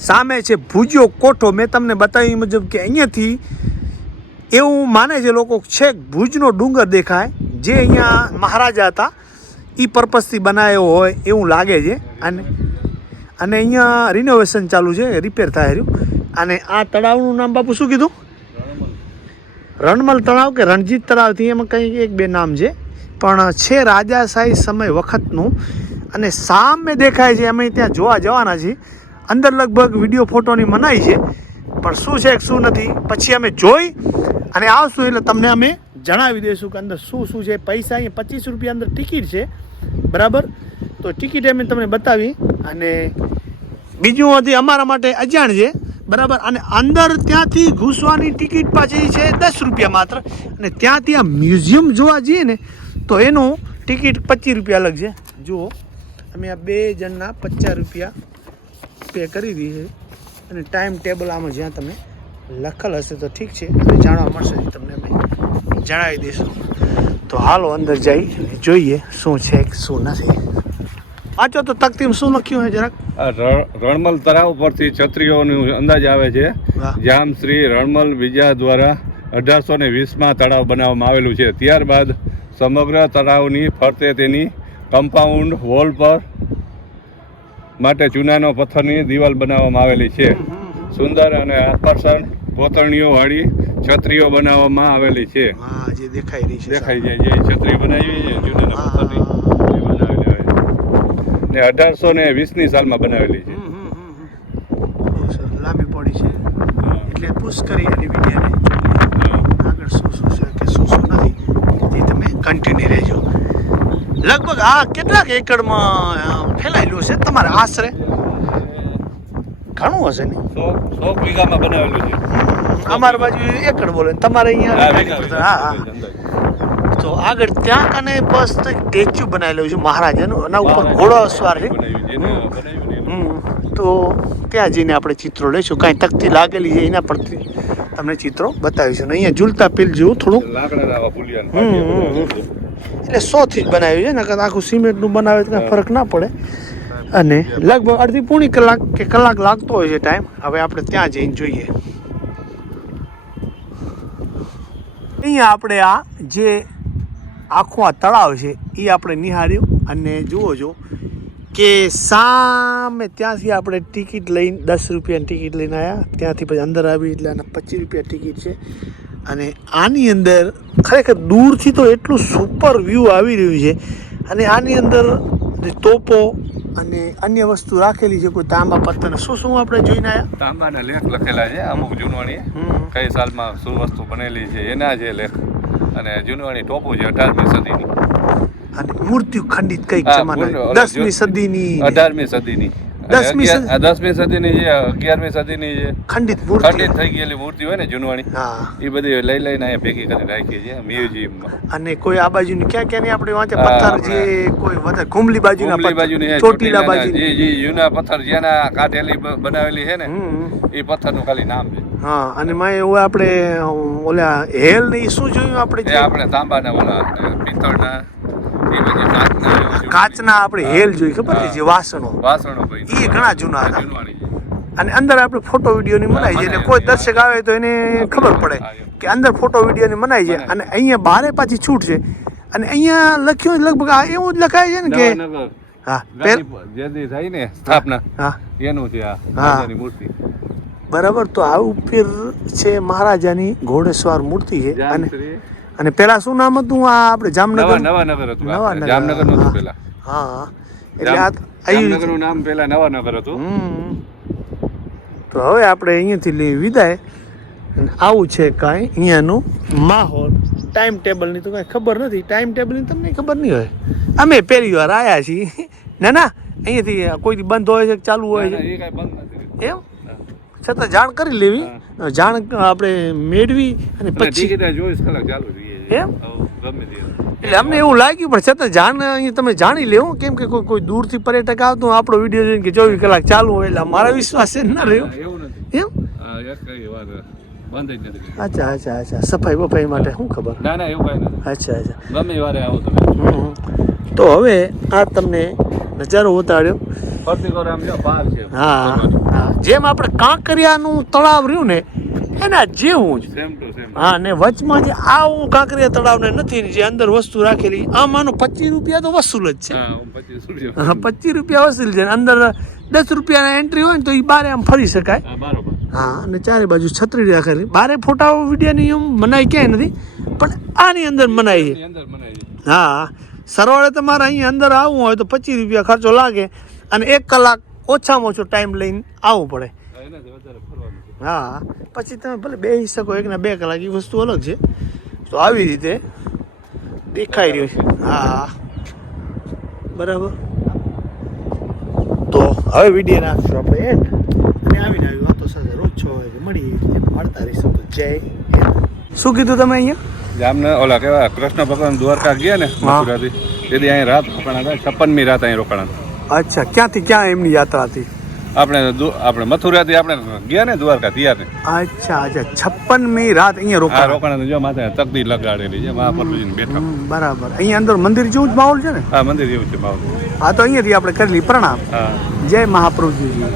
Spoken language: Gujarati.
સામે છે ભુજિયો કોઠો. મેં તમને બતાવ્યું મુજબ કે અહીંયાથી એવું માને છે લોકો છેક ભુજનો ડુંગર દેખાય. જે અહીંયા મહારાજા હતા એ પર્પઝથી બનાવ્યો હોય એવું લાગે છે. અને અને અહીંયા રિનોવેશન ચાલુ છે રિપેર થાય રહ્યું. અને આ તળાવનું નામ બાપુ શું કીધું? રણમલ તળાવ કે રણજીત તળાવથી એમાં કંઈક એક બે નામ છે. પણ છે રાજાશાહી સમય વખતનું. અને સામે દેખાય છે અમે ત્યાં જોવા જવાના છીએ. અંદર લગભગ વીડિયો ફોટોની મનાઈ છે. પણ શું છે શું નથી, પછી અમે જોઈ અને આવશું એટલે તમને અમે જણાવી દઈશું કે અંદર શું શું છે. પૈસા અહીંયા પચીસ રૂપિયા અંદર ટિકિટ છે. બરાબર? તો ટિકિટ અમે તમને બતાવી અને બીજું હજી અમારા માટે અજાણ છે. બરાબર? અને અંદર ત્યાંથી ઘૂસવાની ટિકિટ પાછી છે દસ રૂપિયા માત્ર. અને ત્યાંથી આ મ્યુઝિયમ જોવા જઈએ ને, તો એનું ટિકિટ પચીસ રૂપિયા અલગ છે. જુઓ, અમે આ બે જણના પચાસ રૂપિયા પે કરી દી છે. અને ટાઈમ ટેબલ આમાં જ્યાં તમે લખેલ હશે તો ઠીક છે. અને જાણવા મળશે તમને અમે જણાવી દઈશું. તો હાલો અંદર જઈ જોઈએ શું છે કે શું નથી. વાંચો તો તકતીમ શું લખ્યું છે જરાક. રણમલ તળાવ પરથી છત્રીઓનું અંદાજ આવે છે. જામ શ્રી રણમલ બીજા દ્વારા અઢારસો ને વીસમાં તળાવ બનાવવામાં આવેલું છે. ત્યારબાદ સમગ્ર તળાવની ફરતે તેની કમ્પાઉન્ડ વોલ પર માટે ચૂનાનો પથ્થરની દિવાલ બનાવવામાં આવેલી છે. સુંદર અને આકર્ષણ કોતરણીઓ વાળી છત્રીઓ બનાવવામાં આવેલી છે. હા જે દેખાઈ રહી છે દેખાઈ જાય જે છત્રી બનાવી છે ચૂનાના પથ્થરની. બનાવેલી હોય ને અઢારસો ને વીસની સાલમાં બનાવેલી છે. લાંબી પડી છે. એટલે પુશ કરી એની વિડીયોને આગળ શું શું છે કે શું શું નથી. તે તમે કન્ટિન્યુ રહેજો. લગભગ આ કેટલાક એકડમાં ફેલાયેલું છે તમારે આશરે? ઘણું હશે ને? સો વીઘામાં બનાવેલું છે. અમારી બાજુ એકડ બોલે તમારે અહીંયા હા હા તો આગળ ત્યાં કને બસ સ્ટેચ્યુ બનાવેલું છે મહારાજાનું એના ઉપર ઘોડો સવાર છે. તો ત્યાં જઈને આપણે ચિત્રો લઈશું. કાંઈ તકતી લાગેલી છે એના પરથી તમને ચિત્રો બતાવીશું. અહીંયા ઝૂલતા પીલ જેવું થોડું લાકડા એટલે સોથી જ બનાવ્યું છે, નકર આખું સિમેન્ટનું બનાવે તો કાંઈ ફરક ના પડે. અને લગભગ અડધી પૂણી કલાક કે કલાક લાગતો હોય છે ટાઈમ હવે આપણે ત્યાં જઈને જોઈએ. અહીંયા આપણે આ જે આખું આ તળાવ છે એ આપણે નિહાળ્યું. અને જુઓ જો, કે સામે ત્યાંથી આપણે ટિકિટ લઈને દસ રૂપિયાની ટિકિટ લઈને આવ્યા ત્યાંથી પછી અંદર આવી એટલે આના પચીસ રૂપિયા ટિકિટ છે. અને આની અંદર ખરેખર દૂરથી તો એટલું સુપર વ્યૂ આવી રહ્યું છે. અને આની અંદર જે તોપો અને અન્ય વસ્તુ રાખેલી છે કોઈ તાંબા પત્તર શું શું આપણે જોઈને આવ્યા તાંબાના લેખ લખેલા છે અમુક જૂનવાણી કઈ સાલમાં શું વસ્તુ બનેલી છે એના છે લેખ. અને જૂનવાણી ટોપો છે અઢારમી સદીની. અને મૂર્તિ ખંડિત કંઈક જમાના દસમી સદીની. અઢારમી સદીની. દસમી? ની દસમી સદીની છે અગિયારમી સદીની છે ખંડિત મૂર્તિ. ખંડિત થઈ ગયેલી મૂર્તિ હોય ને જૂનવાણી એ બધી લઈ લઈને અહીંયા ભેગી કરી રાખીએ છીએ મ્યુઝિયમમાં. અને કોઈ આ બાજુની ક્યાં ક્યાંની આપણે વાંચે? પથ્થર જે કોઈ વધારે ઘુમલી બાજુના ઘુમલી પથ્થર, બાજુની ચોટીલા બાજુ જે જે જૂના પથ્થર જેના કાઢેલી બનાવેલી છે ને એ એ પથ્થરનું ખાલી નામ છે. હા અને માં એવું આપણે ઓલા હેલ ને શું જોયું આપણે જે? આપણે તાંબાના ઓલા પિત્તળના એ પછી કાચના એવા આપણે હેલ જોઈ ખબર છે જે વાસણો. વાસણો એ ઘણા જૂના હતા. અને અંદર આપણે ફોટો વિડીયોની મનાઈ છે એટલે કોઈ દર્શક આવે તો એને ખબર પડે કે અંદર ફોટો વિડીયોની મનાઈ છે. અને અહીંયા બારે પાછી છૂટ છે. અને અહીંયા લખ્યું લગભગ આ એવું જ લખાય છે ને કે હા પેલ ગાંધી જે દી થાય ને સ્થાપના. હા. એનું છે આ હા. મૂર્તિ. બરાબર તો આ ઉપર છે મહારાજાની ઘોડેસવાર મૂર્તિ છે. અને અને પેલા શું નામ હતું આ આપણે? જામનગર? નવા નવાનગર હતું. નવાનગર, જામનગર નહોતું હા. પેલા. હા એટલે આ જામનગરનું નામ પેલા નવાનગર હતું. તો હવે આપણે અહીંયાથી લઈ વિદાય. અને આવું છે કાંઈ અહીંયાનું માહોલ. ટાઈમ ટેબલની તો કાંઈ ખબર નથી. ટાઈમ ટેબલની તમને ખબર નહીં હોય? અમે પહેલી વાર આવ્યા છીએ. ના ના. અહીંયાથી કોઈ બંધ હોય છે કે ચાલુ હોય છે? કાંઈ બંધ નથી એમ? છતાં જાણ કરી લેવી. જાણ આપણે મેળવી અને પછી જોઈશ કલાક ચાલુ જોઈએ. એમ? એટલે અમને એવું લાગ્યું પણ છતાં જાણ અહીંયા તમે જાણી લેવું કેમ કે કોઈ કોઈ દૂરથી પર્યટક આવતો આપણો વીડિયો જોઈને કે ચોવીસ કલાક ચાલુ હોય એટલે મારા વિશ્વાસ જ ના રહ્યો. એવું એમ? આ એક કઈ વાર બંધ જ નથી અચ્છા અચ્છા અચ્છા. સફાઈ બફાઈ માટે શું ખબર? ના ના એવું કાંઈ અચ્છા અચ્છા. ગમે વારે આવો તમે. હમ. તો હવે આ તમને નજારો ઉતાર્યો. હા હા. જેમ આપણે કાંકરિયાનું તળાવ રહ્યું ને એના જેવું જ હા ને વચમાં જે આવું કાંકરિયા તળાવ ને નથી જે અંદર વસ્તુ રાખેલી આમાંનો પચીસ રૂપિયા તો વસૂલ જ છે. હા પચીસ રૂપિયા. હા વસૂલ છે અંદર દસ રૂપિયાના એન્ટ્રી હોય ને તો એ બારે આમ ફરી શકાય. હા અને ચારે બાજુ છત્રી રાખેલી. બારે ફોટા વિડીયોની એમ મનાઈ ક્યાંય નથી પણ આની અંદર મનાઈ છે. હા સરવાળે તમારે અહીંયા અંદર આવવું હોય તો પચીસ રૂપિયા ખર્ચો લાગે અને એક કલાક ઓછામાં ઓછો ટાઈમ લઈને આવવું પડે. હા પછી તમે ભલે બેસી શકો એકના બે કલાક એ વસ્તુ અલગ છે. તો આવી રીતે દેખાઈ રહ્યું છે. હા. બરાબર. તો હવે વીડિયો નાખશું આપણે એન્ડ. અને આવીને આવી વાતો સાથે રોજ છ વાગે મળી મળતા રહીશું તો જય હિન્દ. શું કીધું તમે અહીંયા? જામને ઓલા કેવા કૃષ્ણ ભગવાન દ્વારકા ગયા ને. મથુરાથી તેથી અહીં રાત રોકાણા હતા છપ્પનમી રાત અહીં રોકાણા હતા. અચ્છા ક્યાંથી ક્યાં એમની યાત્રા હતી? આપણે આપણે મથુરાથી આપણે ગયા ને દ્વારકા ત્યારે અચ્છા અચ્છા. છપ્પનમી રાત અહીંયા રોકા રોકાણ જો માથે તકદી લગાડેલી છે મહાપ્રભુજી બેઠા. બરાબર. અહીંયા અંદર મંદિર જેવું જ માહોલ છે ને? હા મંદિર જેવું છે માહોલ. હા તો અહીંયાથી આપણે કરેલી પ્રણામ. જય મહાપ્રભુજી.